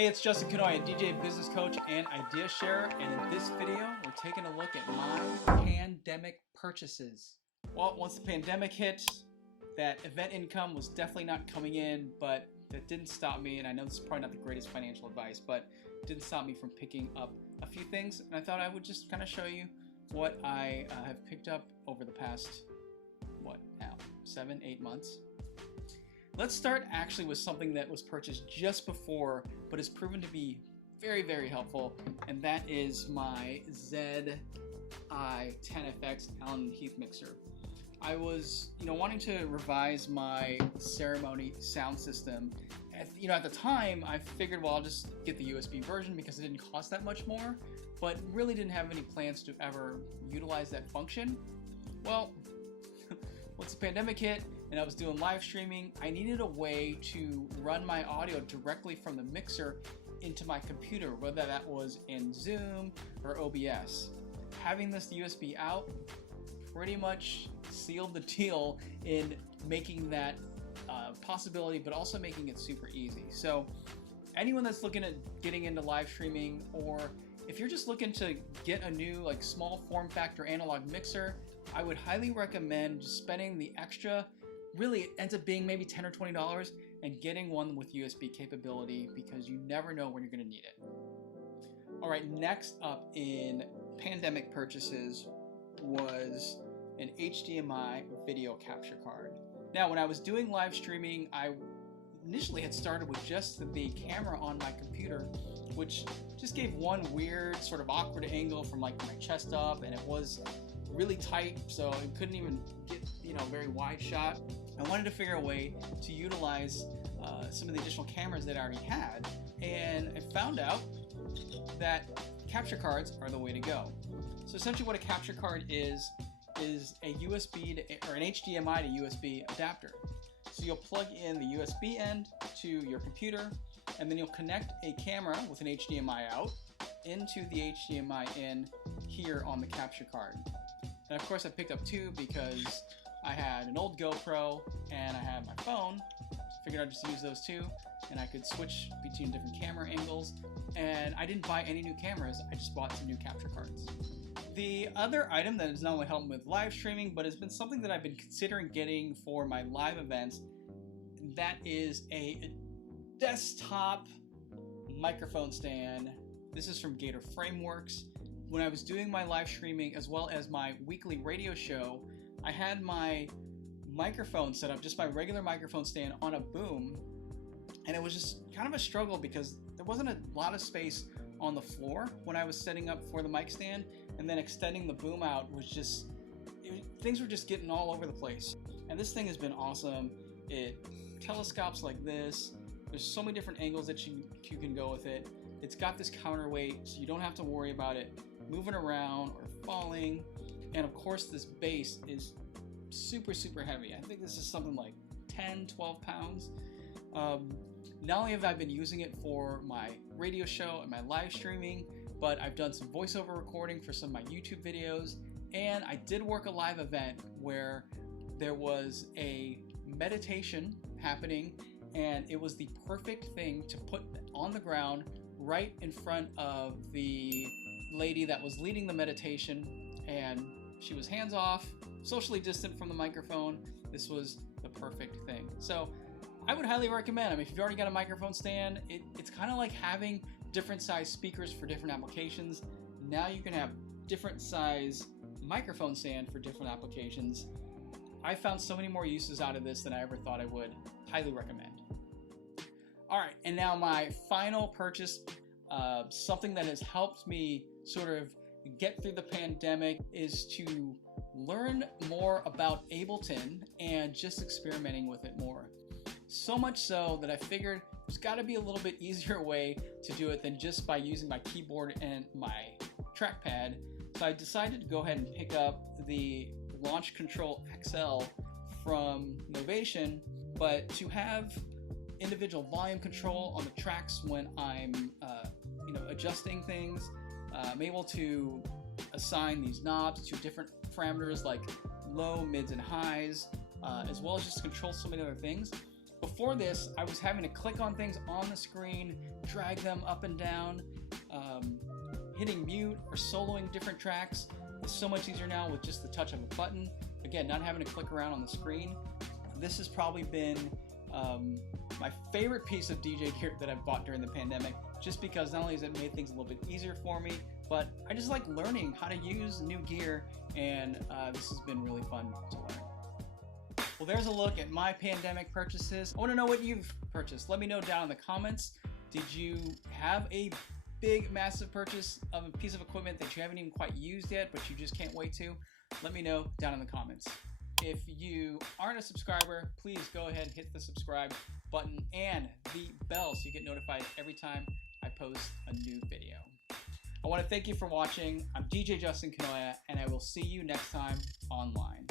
Hey, it's Justin KANOYA, DJ, business coach, and idea sharer, and in this video, we're taking a look at my pandemic purchases. Well, once the pandemic hit, that event income was definitely not coming in, but that didn't stop me, and I know this is probably not the greatest financial advice, but it didn't stop me from picking up a few things, and I thought I would just kind of show you what I have picked up over the past, 7-8 months. Let's start actually with something that was purchased just before, but has proven to be very, very helpful, and that is my ZI-10FX Allen Heath mixer. I was, wanting to revise my ceremony sound system. At the time, I figured, well, I'll just get the USB version because it didn't cost that much more, but really didn't have any plans to ever utilize that function. Well, once the pandemic hit and I was doing live streaming, I needed a way to run my audio directly from the mixer into my computer, whether that was in Zoom or OBS. Having this USB out pretty much sealed the deal in making that possibility, but also making it super easy. So anyone that's looking at getting into live streaming, or if you're just looking to get a new small form factor analog mixer, I would highly recommend just spending the extra, really it ends up being maybe $10 or $20, and getting one with USB capability, because you never know when you're going to need it. All right, next up in pandemic purchases was an HDMI video capture card. Now, when I was doing live streaming, I initially had started with just the camera on my computer, which just gave one weird sort of awkward angle from my chest up, and it was really tight, so it couldn't even get a very wide shot. I wanted to figure a way to utilize some of the additional cameras that I already had, and I found out that capture cards are the way to go. So essentially what a capture card is a USB or an HDMI to USB adapter. So you'll plug in the USB end to your computer, and then you'll connect a camera with an HDMI out into the HDMI in here on the capture card. And of course I picked up two because I had an old GoPro and I had my phone. Figured I'd just use those two, and I could switch between different camera angles. And I didn't buy any new cameras, I just bought some new capture cards. The other item that has not only helped with live streaming, but has been something that I've been considering getting for my live events, that is a desktop microphone stand. This is from Gator Frameworks. When I was doing my live streaming as well as my weekly radio show, I had my microphone set up, just my regular microphone stand, on a boom, and it was just kind of a struggle because there wasn't a lot of space on the floor when I was setting up for the mic stand, and then extending the boom out was just, things were just getting all over the place. And this thing has been awesome. It telescopes like this. There's so many different angles that you can go with it. It's got this counterweight, so you don't have to worry about it moving around or falling. And of course this base is super, super heavy. I think this is something like 10, 12 pounds. Not only have I been using it for my radio show and my live streaming, but I've done some voiceover recording for some of my YouTube videos, and I did work a live event where there was a meditation happening, and it was the perfect thing to put on the ground right in front of the lady that was leading the meditation, and she was hands off, socially distant from the microphone. This was the perfect thing. So I would highly recommend. If you've already got a microphone stand, it's kind of like having different size speakers for different applications. Now you can have different size microphone stand for different applications. I found so many more uses out of this than I ever thought I would. Highly recommend. All right, and now my final purchase, something that has helped me sort of get through the pandemic, is to learn more about Ableton and just experimenting with it more. So much so that I figured there's got to be a little bit easier way to do it than just by using my keyboard and my trackpad. So I decided to go ahead and pick up the Launchpad XL from Novation, but to have individual volume control on the tracks when I'm adjusting things. I'm able to assign these knobs to different parameters like low, mids, and highs, as well as just control so many other things. Before this, I was having to click on things on the screen, drag them up and down, hitting mute or soloing different tracks. It's so much easier now with just the touch of a button. Again, not having to click around on the screen. This has probably been my favorite piece of DJ gear that I've bought during the pandemic, just because not only has it made things a little bit easier for me, but I just like learning how to use new gear, and this has been really fun to learn. Well, there's a look at my pandemic purchases. I want to know what you've purchased. Let me know down in the comments. Did you have a big, massive purchase of a piece of equipment that you haven't even quite used yet, but you just can't wait to? Let me know down in the comments. If you aren't a subscriber, please go ahead and hit the subscribe button and the bell so you get notified every time I post a new video. I want to thank you for watching. I'm DJ Kanoya, and I will see you next time online.